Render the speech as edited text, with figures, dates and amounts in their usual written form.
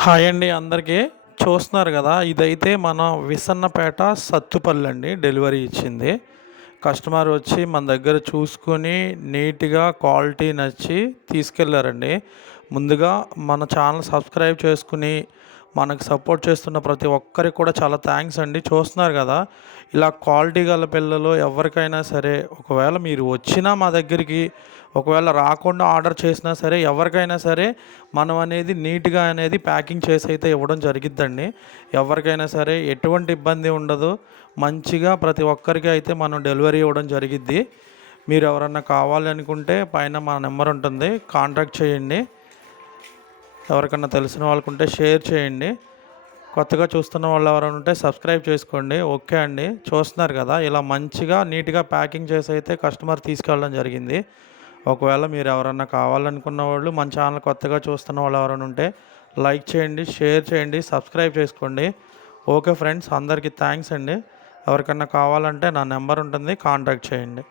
Hi అండి అందరికీ. చూస్తున్నారు గదా! ఇదైతే మన విసన్నపేట సత్తుపల్లి అండి డెలివరీ ఇచ్చింది. కస్టమర్ వచ్చి మన దగ్గర చూసుకొని నీట్‌గా క్వాలిటీ నచ్చి తీసుకెళ్లారండి. ముందుగా మన ఛానల్ సబ్స్క్రైబ్ చేసుకొని మనకు సపోర్ట్ చేస్తున్న ప్రతి ఒక్కరికి కూడా చాలా థ్యాంక్స్ అండి. చూస్తున్నారు గదా! ఇలా క్వాలిటీ గల పిల్లలు ఎవరికైనా సరే ఒకవేళ మీరు వచ్చినా మా దగ్గరికి, ఒకవేళ రాకుండా ఆర్డర్ చేసినా సరే ఎవరికైనా సరే మనం అనేది నీట్‌గా అనేది ప్యాకింగ్ చేసి అయితే ఇవ్వడం జరిగిద్దండి. ఎవరికైనా సరే ఎటువంటి ఇబ్బంది ఉండదు. మంచిగా ప్రతి ఒక్కరికి అయితే మనం డెలివరీ ఇవ్వడం జరిగిద్ది. మీరు ఎవరన్నా కావాలి అనుకుంటే పైన మా నెంబర్ ఉంటుంది. కాంటాక్ట్ చేయండి. ఎవరికన్నా తెలిసిన వాళ్ళకుంటే షేర్ చేయండి. కొత్తగా చూస్తున్న వాళ్ళు ఎవరైనా ఉంటే సబ్స్క్రైబ్ చేసుకోండి. ఓకే అండి. చూస్తున్నారు కదా! ఇలా మంచిగా నీట్‌గా ప్యాకింగ్ చేసి అయితే కస్టమర్ తీసుకెళ్ళడం జరిగింది. ఒకవేళ మీరు ఎవరన్నా కావాలనుకున్న వాళ్ళు మన ఛానల్ కొత్తగా చూస్తున్న వాళ్ళు ఎవరైనా ఉంటే లైక్ చేయండి, షేర్ చేయండి, సబ్స్క్రైబ్ చేసుకోండి. ఓకే ఫ్రెండ్స్, అందరికీ థ్యాంక్స్ అండి. ఎవరికన్నా కావాలంటే నా నెంబర్ ఉంటుంది. కాంటాక్ట్ చేయండి.